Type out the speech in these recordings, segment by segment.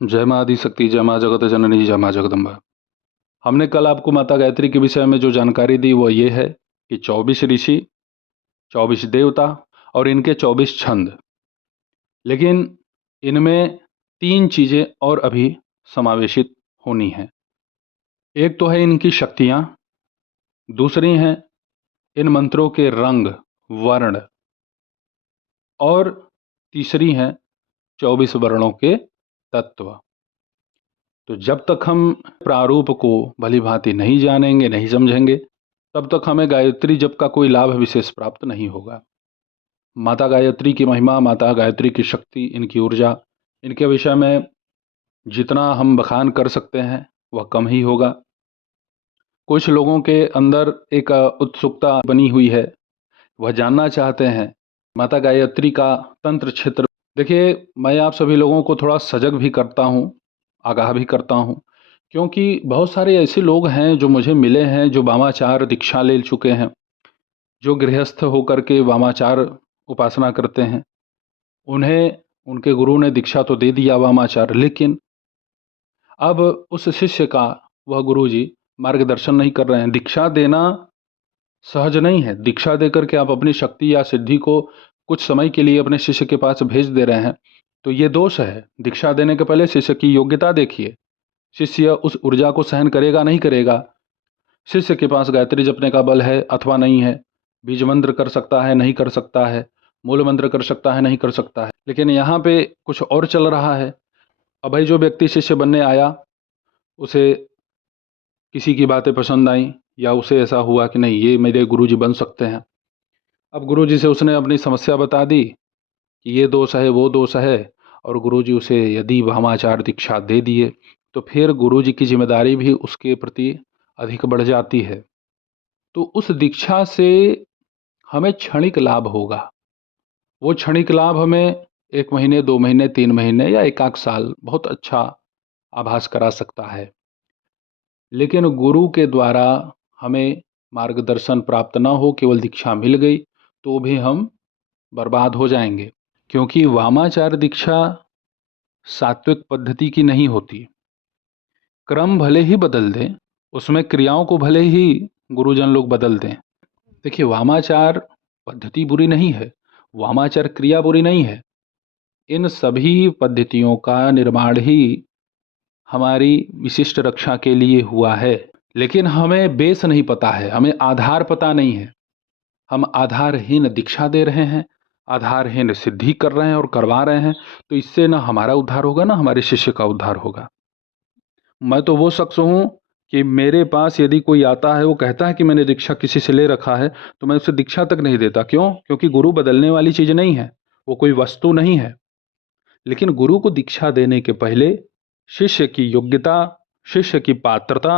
जय माँ आदिशक्ति, जय माँ जगत जननी, जय माँ जगदम्बा। हमने कल आपको माता गायत्री के विषय में जो जानकारी दी वो ये है कि 24 ऋषि, 24 देवता और इनके 24 छंद। लेकिन इनमें 3 चीज़ें और अभी समावेशित होनी हैं। एक तो है इनकी शक्तियाँ, दूसरी हैं इन मंत्रों के रंग, वर्ण, और तीसरी हैं 24 वर्णों के तत्व। तो जब तक हम प्रारूप को भली भांति नहीं जानेंगे, नहीं समझेंगे, तब तक हमें गायत्री जप का कोई लाभ विशेष प्राप्त नहीं होगा। माता गायत्री की महिमा, माता गायत्री की शक्ति, इनकी ऊर्जा, इनके विषय में जितना हम बखान कर सकते हैं वह कम ही होगा। कुछ लोगों के अंदर एक उत्सुकता बनी हुई है, वह जानना चाहते हैं माता गायत्री का तंत्र क्षेत्र। देखिए, मैं आप सभी लोगों को थोड़ा सजग भी करता हूँ, आगाह भी करता हूँ, क्योंकि बहुत सारे ऐसे लोग हैं जो मुझे मिले हैं, जो वामाचार दीक्षा ले चुके हैं, जो गृहस्थ होकर के वामाचार उपासना करते हैं। उन्हें उनके गुरु ने दीक्षा तो दे दिया वामाचार, लेकिन अब उस शिष्य का वह गुरु जी मार्गदर्शन नहीं कर रहे हैं। दीक्षा देना सहज नहीं है। दीक्षा देकर के आप अपनी शक्ति या सिद्धि को कुछ समय के लिए अपने शिष्य के पास भेज दे रहे हैं, तो ये दोष है। दीक्षा देने के पहले शिष्य की योग्यता देखिए, शिष्य उस ऊर्जा को सहन करेगा नहीं करेगा, शिष्य के पास गायत्री जपने का बल है अथवा नहीं है, बीज मंत्र कर सकता है नहीं कर सकता है, मूल मंत्र कर सकता है नहीं कर सकता है। लेकिन यहाँ पे कुछ और चल रहा है। अब भाई, जो व्यक्ति शिष्य बनने आया, उसे किसी की बातें पसंद आई, या उसे ऐसा हुआ कि नहीं, ये मेरे गुरुजी बन सकते हैं। अब गुरुजी से उसने अपनी समस्या बता दी कि ये दोष है, वो दोष है, और गुरुजी उसे यदि वामाचार दीक्षा दे दिए, तो फिर गुरुजी की जिम्मेदारी भी उसके प्रति अधिक बढ़ जाती है। तो उस दीक्षा से हमें क्षणिक लाभ होगा। वो क्षणिक लाभ हमें 1 महीने, 2 महीने, 3 महीने या 1 आध साल बहुत अच्छा आभास करा सकता है। लेकिन गुरु के द्वारा हमें मार्गदर्शन प्राप्त न हो, केवल दीक्षा मिल गई, तो भी हम बर्बाद हो जाएंगे। क्योंकि वामाचार दीक्षा सात्विक पद्धति की नहीं होती। क्रम भले ही बदल दें, उसमें क्रियाओं को भले ही गुरुजन लोग बदल दें। देखिए, वामाचार पद्धति बुरी नहीं है, वामाचार क्रिया बुरी नहीं है। इन सभी पद्धतियों का निर्माण ही हमारी विशिष्ट रक्षा के लिए हुआ है। लेकिन हमें बेस नहीं पता है, हमें आधार पता नहीं है। हम आधारहीन दीक्षा दे रहे हैं, आधारहीन सिद्धि कर रहे हैं और करवा रहे हैं, तो इससे ना हमारा उद्धार होगा ना हमारे शिष्य का उद्धार होगा। मैं तो वो शख्स हूँ कि मेरे पास यदि कोई आता है, वो कहता है कि मैंने दीक्षा किसी से ले रखा है, तो मैं उसे दीक्षा तक नहीं देता। क्यों? क्योंकि गुरु बदलने वाली चीज़ नहीं है, वो कोई वस्तु नहीं है। लेकिन गुरु को दीक्षा देने के पहले शिष्य की योग्यता, शिष्य की पात्रता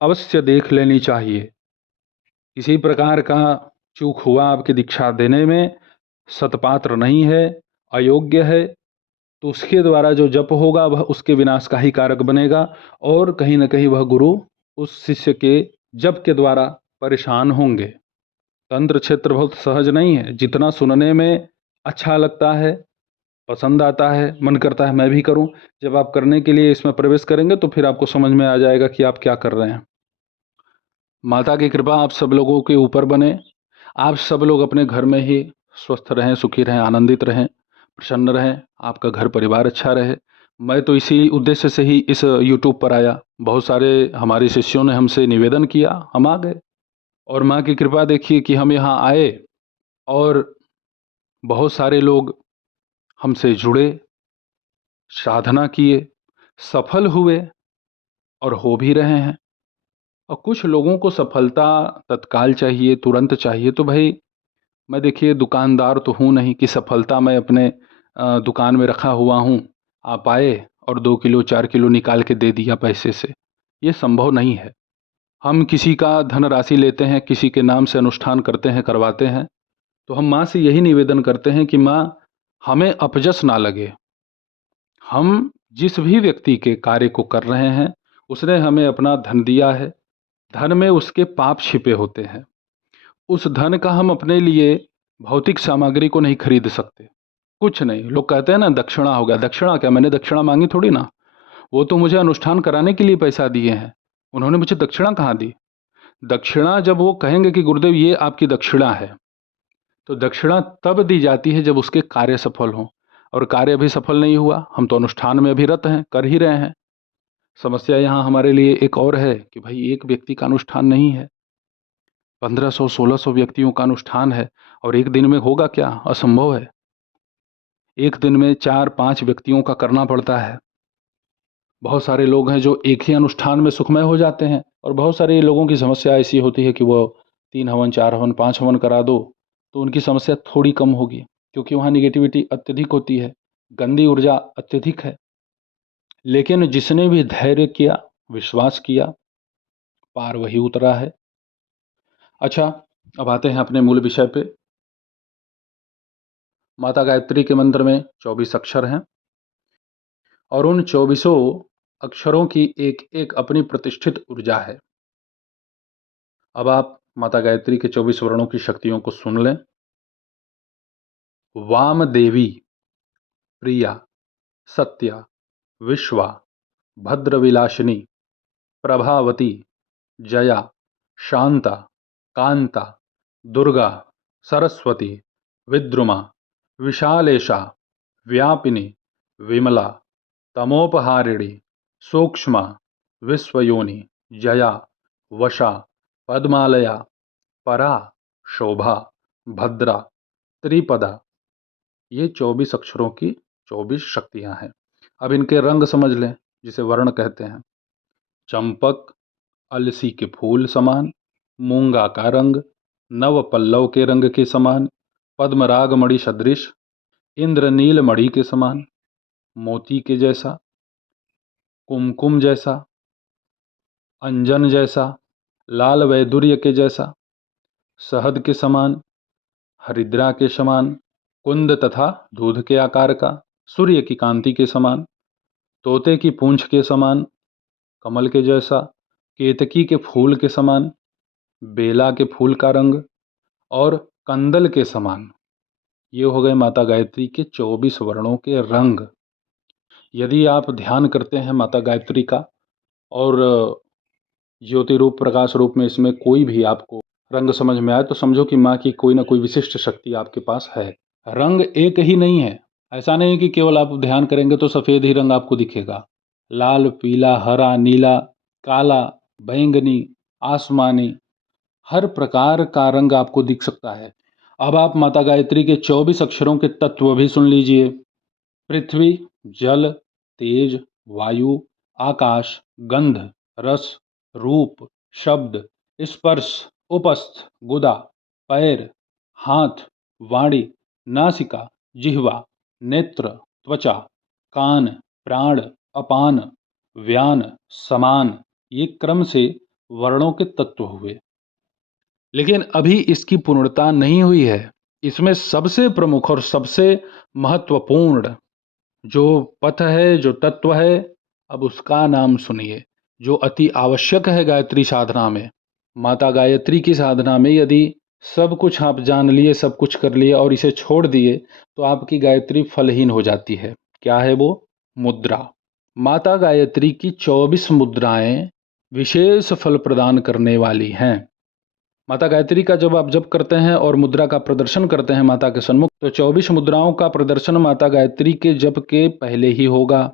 अवश्य देख लेनी चाहिए। किसी प्रकार का चूक हुआ आपकी दीक्षा देने में, सतपात्र नहीं है, अयोग्य है, तो उसके द्वारा जो जप होगा वह उसके विनाश का ही कारक बनेगा, और कहीं ना कहीं वह गुरु उस शिष्य के जप के द्वारा परेशान होंगे। तंत्र क्षेत्र बहुत सहज नहीं है। जितना सुनने में अच्छा लगता है, पसंद आता है, मन करता है मैं भी करूं, जब आप करने के लिए इसमें प्रवेश करेंगे तो फिर आपको समझ में आ जाएगा कि आप क्या कर रहे हैं। माता की कृपा आप सब लोगों के ऊपर बने। आप सब लोग अपने घर में ही स्वस्थ रहें, सुखी रहें, आनंदित रहें, प्रसन्न रहें, आपका घर परिवार अच्छा रहे। मैं तो इसी उद्देश्य से ही इस यूट्यूब पर आया। बहुत सारे हमारे शिष्यों ने हमसे निवेदन किया, हम आ गए, और माँ की कृपा देखिए कि हम यहाँ आए और बहुत सारे लोग हमसे जुड़े, साधना किए, सफल हुए और हो भी रहे हैं। और कुछ लोगों को सफलता तत्काल चाहिए, तुरंत चाहिए। तो भाई, मैं देखिए दुकानदार तो हूँ नहीं कि सफलता मैं अपने दुकान में रखा हुआ हूँ, आप आए और 2 किलो 4 किलो निकाल के दे दिया पैसे से। ये संभव नहीं है। हम किसी का धनराशि लेते हैं, किसी के नाम से अनुष्ठान करते हैं, करवाते हैं, तो हम माँ से यही निवेदन करते हैं कि माँ, हमें अपजस ना लगे। हम जिस भी व्यक्ति के कार्य को कर रहे हैं, उसने हमें अपना धन दिया है। धन में उसके पाप छिपे होते हैं। उस धन का हम अपने लिए भौतिक सामग्री को नहीं खरीद सकते। कुछ नहीं। लोग कहते हैं ना दक्षिणा हो गया, दक्षिणा क्या, मैंने दक्षिणा मांगी थोड़ी ना। वो तो मुझे अनुष्ठान कराने के लिए पैसा दिए हैं, उन्होंने मुझे दक्षिणा कहाँ दी? दक्षिणा जब वो कहेंगे कि गुरुदेव ये आपकी दक्षिणा है, तो दक्षिणा तब दी जाती है जब उसके कार्य सफल हों, और कार्य अभी सफल नहीं हुआ, हम तो अनुष्ठान में अभी रत हैं, कर ही रहे हैं। समस्या यहाँ हमारे लिए एक और है कि भाई एक व्यक्ति का अनुष्ठान नहीं है, 1500-1600 व्यक्तियों का अनुष्ठान है, और एक दिन में होगा क्या? असंभव है। एक दिन में 4-5 व्यक्तियों का करना पड़ता है। बहुत सारे लोग हैं जो एक ही अनुष्ठान में सुखमय हो जाते हैं, और बहुत सारे लोगों की समस्या ऐसी होती है कि वो 3 हवन, 4 हवन, 5 हवन करा दो तो उनकी समस्या थोड़ी कम होगी, क्योंकि वहाँ निगेटिविटी अत्यधिक होती है, गंदी ऊर्जा अत्यधिक है। लेकिन जिसने भी धैर्य किया, विश्वास किया, पार वही उतरा है। अच्छा, अब आते हैं अपने मूल विषय पे। माता गायत्री के मंत्र में 24 अक्षर हैं, और उन 24 अक्षरों की एक एक अपनी प्रतिष्ठित ऊर्जा है। अब आप माता गायत्री के 24 वर्णों की शक्तियों को सुन लें। वाम देवी, प्रिया, सत्या, विश्वा, भद्रविलासिनी, प्रभावती, जया, शांता, कांता, दुर्गा, सरस्वती, विद्रुमा, विशालेशा, व्यापिनी, विमला, तमोपहारिणी, सूक्ष्मा, विश्वयोनि, जया, वशा, पद्मालया, परा, शोभा, भद्रा, त्रिपदा, ये 24 अक्षरों की 24 शक्तियां हैं। अब इनके रंग समझ लें, जिसे वर्ण कहते हैं। चंपक, अलसी के फूल समान, मूंगा का रंग, नव पल्लव के रंग के समान, पद्मराग मणि सदृश, इंद्रनील मणि के समान, मोती के जैसा, कुमकुम जैसा, अंजन जैसा, लाल वैदुर्य के जैसा, शहद के समान, हरिद्रा के समान, कुंद तथा दूध के आकार का, सूर्य की कांति के समान, तोते की पूंछ के समान, कमल के जैसा, केतकी के फूल के समान, बेला के फूल का रंग, और कंदल के समान। ये हो गए माता गायत्री के 24 वर्णों के रंग। यदि आप ध्यान करते हैं माता गायत्री का, और ज्योति रूप, प्रकाश रूप में इसमें कोई भी आपको रंग समझ में आए, तो समझो कि माँ की कोई ना कोई विशिष्ट शक्ति आपके पास है। रंग एक ही नहीं है, ऐसा नहीं कि केवल आप ध्यान करेंगे तो सफ़ेद ही रंग आपको दिखेगा। लाल, पीला, हरा, नीला, काला, बैंगनी, आसमानी, हर प्रकार का रंग आपको दिख सकता है। अब आप माता गायत्री के 24 अक्षरों के तत्व भी सुन लीजिए। पृथ्वी, जल, तेज, वायु, आकाश, गंध, रस, रूप, शब्द, स्पर्श, उपस्थ, गुदा, पैर, हाथ, वाणी, नासिका, जिह्वा, नेत्र, त्वचा, कान, प्राण, अपान, व्यान, समान, ये क्रम से वर्णों के तत्व हुए। लेकिन अभी इसकी पूर्णता नहीं हुई है। इसमें सबसे प्रमुख और सबसे महत्वपूर्ण जो पथ है, जो तत्व है, अब उसका नाम सुनिए, जो अति आवश्यक है गायत्री साधना में। माता गायत्री की साधना में यदि सब कुछ आप जान लिए, सब कुछ कर लिए और इसे छोड़ दिए, तो आपकी गायत्री फलहीन हो जाती है। क्या है वो? मुद्रा। माता गायत्री की 24 मुद्राएं विशेष फल प्रदान करने वाली हैं। माता गायत्री का जब आप जप करते हैं और मुद्रा का प्रदर्शन करते हैं माता के सन्मुख, तो 24 मुद्राओं का प्रदर्शन माता गायत्री के जप के पहले ही होगा,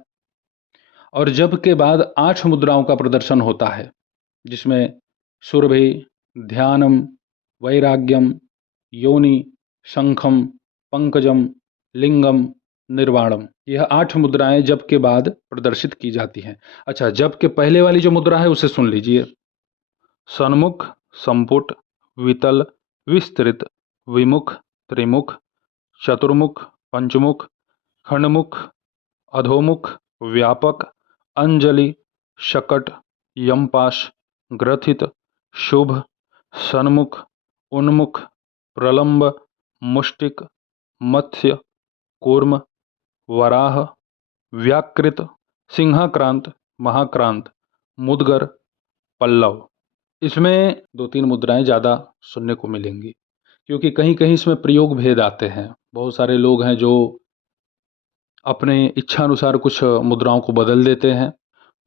और जप के बाद 8 मुद्राओं का प्रदर्शन होता है, जिसमें सुरभि, ध्यानम, वैराग्यम, योनि, शंखम, पंकजम, लिंगम, निर्वाणम, यह 8 मुद्राएं जप के बाद प्रदर्शित की जाती हैं। अच्छा, जप के पहले वाली जो मुद्रा है उसे सुन लीजिए। सन्मुख, संपुट, वितल, विस्तृत, विमुख, त्रिमुख, चतुर्मुख, पंचमुख, खंडमुख, अधोमुख, व्यापक, अंजलि, शकट, यमपाश, ग्रथित, शुभ, सन्मुख, उन्मुख, प्रलंब, मुष्टिक, मत्स्य, कूर्म, वराह, व्याकृत, सिंहाक्रांत, महाक्रांत, मुदगर, पल्लव। इसमें 2-3 मुद्राएं ज़्यादा सुनने को मिलेंगी, क्योंकि कहीं कहीं इसमें प्रयोग भेद आते हैं। बहुत सारे लोग हैं जो अपने इच्छानुसार कुछ मुद्राओं को बदल देते हैं,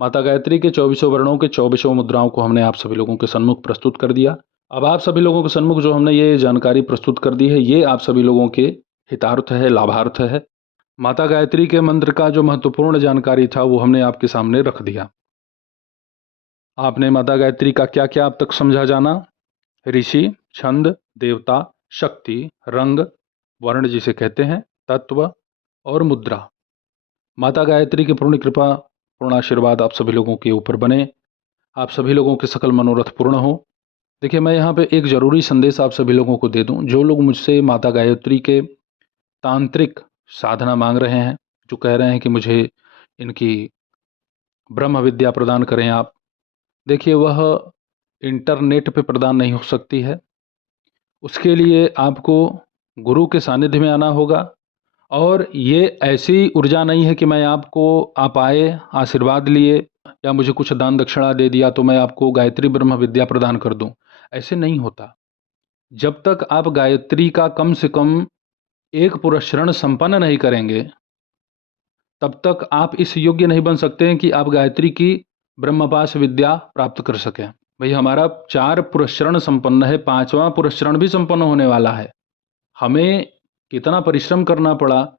माता गायत्री के 24 वर्णों के 24 मुद्राओं को हमने आप सभी लोगों के सन्मुख प्रस्तुत कर दिया। अब आप सभी लोगों के सन्मुख जो हमने ये जानकारी प्रस्तुत कर दी है, ये आप सभी लोगों के हितार्थ है, लाभार्थ है। माता गायत्री के मंत्र का जो महत्वपूर्ण जानकारी था वो हमने आपके सामने रख दिया। आपने माता गायत्री का क्या क्या अब तक समझा जाना? ऋषि, छंद, देवता, शक्ति, रंग, वर्ण जिसे कहते हैं, तत्व और मुद्रा। माता गायत्री की पूर्ण कृपा, पूर्ण आशीर्वाद आप सभी लोगों के ऊपर बने। आप सभी लोगों के सकल मनोरथ पूर्ण हो। देखिए, मैं यहाँ पे एक ज़रूरी संदेश आप सभी लोगों को दे दूँ। जो लोग मुझसे माता गायत्री के तांत्रिक साधना मांग रहे हैं, जो कह रहे हैं कि मुझे इनकी ब्रह्म विद्या प्रदान करें आप, देखिए वह इंटरनेट पे प्रदान नहीं हो सकती है। उसके लिए आपको गुरु के सानिध्य में आना होगा। और ये ऐसी ऊर्जा नहीं है कि मैं आपको, आप आए, आशीर्वाद लिए या मुझे कुछ दान दक्षिणा दे दिया तो मैं आपको गायत्री ब्रह्म विद्या प्रदान कर दूं। ऐसे नहीं होता। जब तक आप गायत्री का कम से कम एक पुरस्चरण संपन्न नहीं करेंगे, तब तक आप इस योग्य नहीं बन सकते हैं कि आप गायत्री की ब्रह्मपाश विद्या प्राप्त कर सकें। भाई, हमारा 4 पुरस्चरण संपन्न है, 5वां पुरस्चरण भी संपन्न होने वाला है। हमें कितना परिश्रम करना पड़ा,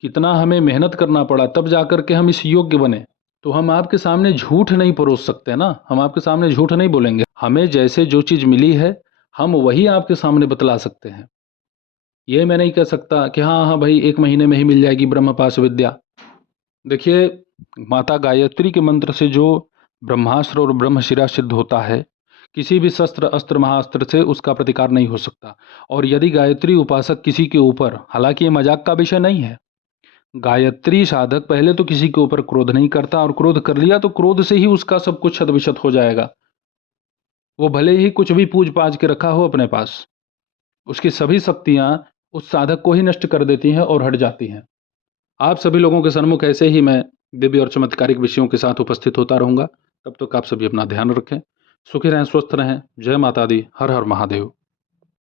कितना हमें मेहनत करना पड़ा, तब जाकर के हम इस योग्य बने। तो हम आपके सामने झूठ नहीं परोस सकते ना, हम आपके सामने झूठ नहीं बोलेंगे। हमें जैसे जो चीज़ मिली है, हम वही आपके सामने बतला सकते हैं। ये मैं नहीं कह सकता कि हाँ हाँ भाई 1 महीने में ही मिल जाएगी ब्रह्मपाश विद्या। देखिए, माता गायत्री के मंत्र से जो ब्रह्मास्त्र और ब्रह्मशिरा सिद्ध होता है, किसी भी शस्त्र, अस्त्र, महाअस्त्र से उसका प्रतिकार नहीं हो सकता। और यदि गायत्री उपासक किसी के ऊपर, हालांकि ये मजाक का विषय नहीं है, गायत्री साधक पहले तो किसी के ऊपर क्रोध नहीं करता, और क्रोध कर लिया तो क्रोध से ही उसका सब कुछ छत-विछत हो जाएगा। वो भले ही कुछ भी पूज पाज के रखा हो अपने पास, उसकी सभी शक्तियां उस साधक को ही नष्ट कर देती हैं और हट जाती हैं। आप सभी लोगों के सन्मुख ऐसे ही मैं दिव्य और चमत्कारिक विषयों के साथ उपस्थित होता रहूंगा। तब तक आप सभी अपना ध्यान रखें, सुखी रहें, स्वस्थ रहें। जय माता दी। हर हर महादेव।